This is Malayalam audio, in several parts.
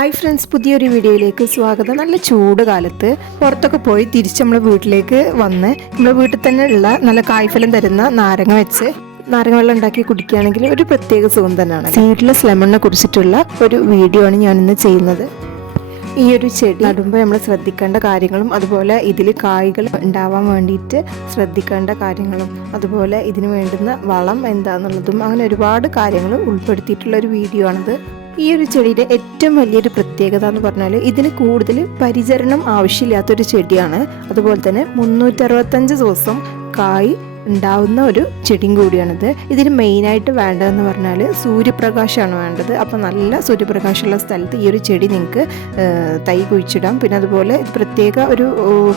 ഹായ് ഫ്രണ്ട്സ് പുതിയൊരു വീഡിയോയിലേക്ക് സ്വാഗതം. നല്ല ചൂട് കാലത്ത് പുറത്തൊക്കെ പോയി തിരിച്ച് നമ്മുടെ വീട്ടിലേക്ക് വന്ന് നമ്മുടെ വീട്ടിൽ തന്നെ ഉള്ള നല്ല കായ്ഫലം തരുന്ന നാരങ്ങ വെച്ച് നാരങ്ങ വെള്ളം ഉണ്ടാക്കി കുടിക്കുകയാണെങ്കിൽ ഒരു പ്രത്യേക സുഖം തന്നെയാണ്. സീഡ്ലെസ് ലെമണിനെ കുറിച്ചിട്ടുള്ള ഒരു വീഡിയോ ആണ് ഞാൻ ഇന്ന് ചെയ്യുന്നത്. ഈ ഒരു ചെടി നടുമ്പോൾ നമ്മൾ ശ്രദ്ധിക്കേണ്ട കാര്യങ്ങളും അതുപോലെ ഇതിൽ കായ്കൾ ഉണ്ടാവാൻ വേണ്ടിയിട്ട് ശ്രദ്ധിക്കേണ്ട കാര്യങ്ങളും അതുപോലെ ഇതിന് വേണ്ടുന്ന വളം എന്താണെന്നുള്ളതും അങ്ങനെ ഒരുപാട് കാര്യങ്ങൾ ഉൾപ്പെടുത്തിയിട്ടുള്ള ഒരു വീഡിയോ ആണിത് ഈ ഒരു ചെടിയുടെ ഏറ്റവും വലിയൊരു പ്രത്യേകത എന്ന് പറഞ്ഞാൽ ഇതിന് കൂടുതൽ പരിചരണം ആവശ്യമില്ലാത്തൊരു ചെടിയാണ്. അതുപോലെ തന്നെ മുന്നൂറ്ററുപത്തഞ്ച് ദിവസം കായ് ഉണ്ടാവുന്ന ഒരു ചെടിയും കൂടിയാണിത്. ഇതിന് മെയിനായിട്ട് വേണ്ടതെന്ന് പറഞ്ഞാൽ സൂര്യപ്രകാശമാണ് വേണ്ടത്. അപ്പോൾ നല്ല സൂര്യപ്രകാശമുള്ള സ്ഥലത്ത് ഈ ഒരു ചെടി നിങ്ങൾക്ക് തൈ കുഴിച്ചിടാം. പിന്നെ അതുപോലെ പ്രത്യേക ഒരു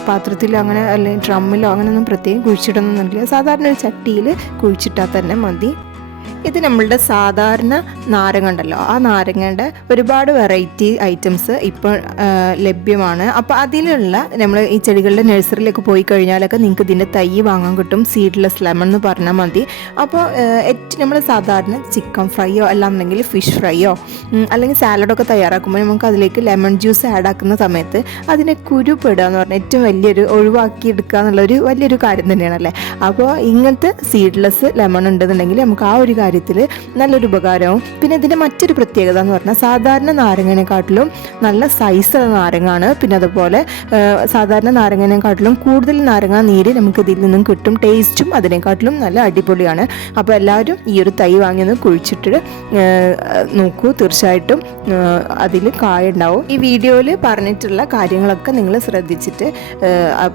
പാത്രത്തിലോ അങ്ങനെ അല്ലെങ്കിൽ ഡ്രമ്മിലോ അങ്ങനെയൊന്നും പ്രത്യേകം കുഴിച്ചിടണമെന്നില്ല. സാധാരണ ഒരു ചട്ടിയിൽ കുഴിച്ചിട്ടാൽ തന്നെ മതി. ഇത് നമ്മളുടെ സാധാരണ നാരങ്ങ ഉണ്ടല്ലോ ആ നാരങ്ങയുടെ ഒരുപാട് വെറൈറ്റി ഐറ്റംസ് ഇപ്പോൾ ലഭ്യമാണ്. അപ്പോൾ അതിലുള്ള നമ്മൾ ഈ ചെടികളുടെ നഴ്സറിയിലേക്ക് പോയി കഴിഞ്ഞാലൊക്കെ നിങ്ങൾക്ക് ഇതിന്റെ തൈ വാങ്ങാൻ കിട്ടും. സീഡ്ലെസ് ലെമൺ എന്ന് പറഞ്ഞാൽ മതി. അപ്പോൾ ഏറ്റവും നമ്മൾ സാധാരണ ചിക്കൻ ഫ്രൈയോ അല്ലാന്നുണ്ടെങ്കിൽ ഫിഷ് ഫ്രൈയോ അല്ലെങ്കിൽ സാലഡൊക്കെ തയ്യാറാക്കുമ്പോൾ നമുക്ക് അതിലേക്ക് ലെമൺ ജ്യൂസ് ആഡ് ആക്കുന്ന സമയത്ത് അതിനെ കുരുപ്പെടുക എന്ന് പറഞ്ഞാൽ ഏറ്റവും വലിയൊരു ഒഴിവാക്കി എടുക്കുക എന്നുള്ളൊരു വലിയൊരു കാര്യം തന്നെയാണല്ലേ? അപ്പോൾ ഇങ്ങനത്തെ സീഡ്ലെസ് ലെമൺ ഉണ്ടെന്നുണ്ടെങ്കിൽ നമുക്ക് ആ ഒരു കാര്യത്തിൽ നല്ലൊരു ഉപകാരവും. പിന്നെ ഇതിന്റെ മറ്റൊരു പ്രത്യേകത എന്ന് പറഞ്ഞാൽ സാധാരണ നാരങ്ങനെക്കാട്ടിലും നല്ല സൈസുള്ള നാരങ്ങാണ്. പിന്നെ അതുപോലെ സാധാരണ നാരങ്ങനെക്കാട്ടിലും കൂടുതൽ നാരങ്ങ നീര് നമുക്ക് ഇതിൽ നിന്നും കിട്ടും. ടേസ്റ്റും അതിനെക്കാട്ടിലും നല്ല അടിപൊളിയാണ്. അപ്പോൾ എല്ലാവരും ഈ ഒരു തൈ വാങ്ങി ഒന്ന് കുഴിച്ചിട്ട് നോക്കൂ തീർച്ചയായിട്ടും അതിൽ കായ ഉണ്ടാവും. ഈ വീഡിയോയിൽ പറഞ്ഞിട്ടുള്ള കാര്യങ്ങളൊക്കെ നിങ്ങൾ ശ്രദ്ധിച്ചിട്ട്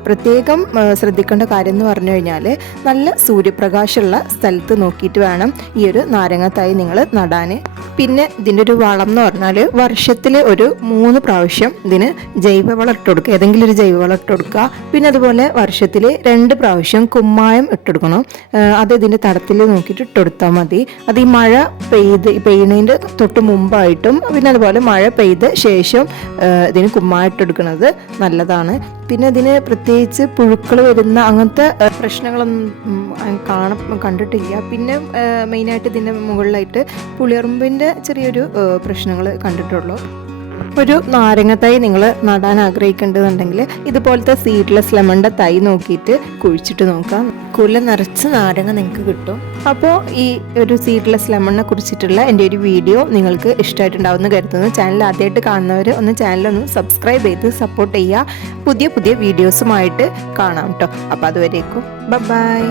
പ്രത്യേകം ശ്രദ്ധിക്കേണ്ട കാര്യം എന്ന് പറഞ്ഞു കഴിഞ്ഞാൽ നല്ല സൂര്യപ്രകാശമുള്ള സ്ഥലത്ത് നോക്കിയിട്ട് വേണം ഈ ഒരു നാരങ്ങ തൈ നിങ്ങൾ നടാൻ പിന്നെ ഇതിന്റെ ഒരു വളം എന്ന് പറഞ്ഞാൽ വർഷത്തിൽ ഒരു മൂന്ന് പ്രാവശ്യം ഇതിന് ജൈവവളം ഇട്ട് കൊടുക്കുക. ഏതെങ്കിലും ഒരു ജൈവവളം ഇട്ട് കൊടുക്കുക. പിന്നെ അതുപോലെ വർഷത്തിൽ രണ്ട് പ്രാവശ്യം കുമ്മായം ഇട്ടെടുക്കണം അത് ഇതിന്റെ തടത്തിൽ നോക്കിയിട്ട് ഇട്ടെടുത്താൽ മതി. അത് ഈ മഴ പെയ്ത് പെയ്യുന്നതിന്റെ തൊട്ട് മുമ്പായിട്ടും പിന്നെ അതുപോലെ മഴ പെയ്ത ശേഷം ഇതിന് കുമ്മായം ഇട്ടെടുക്കുന്നത് നല്ലതാണ്. പിന്നെ ഇതിന് പ്രത്യേകിച്ച് പുഴുക്കൾ വരുന്ന അങ്ങനത്തെ പ്രശ്നങ്ങളൊന്നും കാണ കണ്ടിട്ടില്ല. പിന്നെ മെയിനായിട്ട് ഇതിന്റെ മുകളിലായിട്ട് പുളിയറുമ്പിന്റെ ചെറിയൊരു പ്രശ്നങ്ങൾ കണ്ടിട്ടുള്ളൂ. ഒരു നാരങ്ങ തൈ നിങ്ങൾ നടാൻ ആഗ്രഹിക്കേണ്ടതുണ്ടെങ്കിൽ ഇതുപോലത്തെ സീഡ്ലെസ് ലെമണിന്റെ തൈ നോക്കിയിട്ട് കുഴിച്ചിട്ട് നോക്കാം. കുല നിറച്ച് നാരങ്ങ നിങ്ങൾക്ക് കിട്ടും. അപ്പോൾ ഈ ഒരു സീഡ്ലെസ് ലെമണിനെ കുറിച്ചിട്ടുള്ള എന്റെ ഒരു വീഡിയോ നിങ്ങൾക്ക് ഇഷ്ടമായിട്ടുണ്ടാവുമെന്ന് കരുതുന്നു. ചാനൽ ആദ്യമായിട്ട് കാണുന്നവർ ഒന്ന് ചാനലൊന്ന് സബ്സ്ക്രൈബ് ചെയ്ത് സപ്പോർട്ട് ചെയ്യുക. പുതിയ പുതിയ വീഡിയോസുമായിട്ട് കാണാം കേട്ടോ. അപ്പോൾ അതുവരേക്കും. ബൈ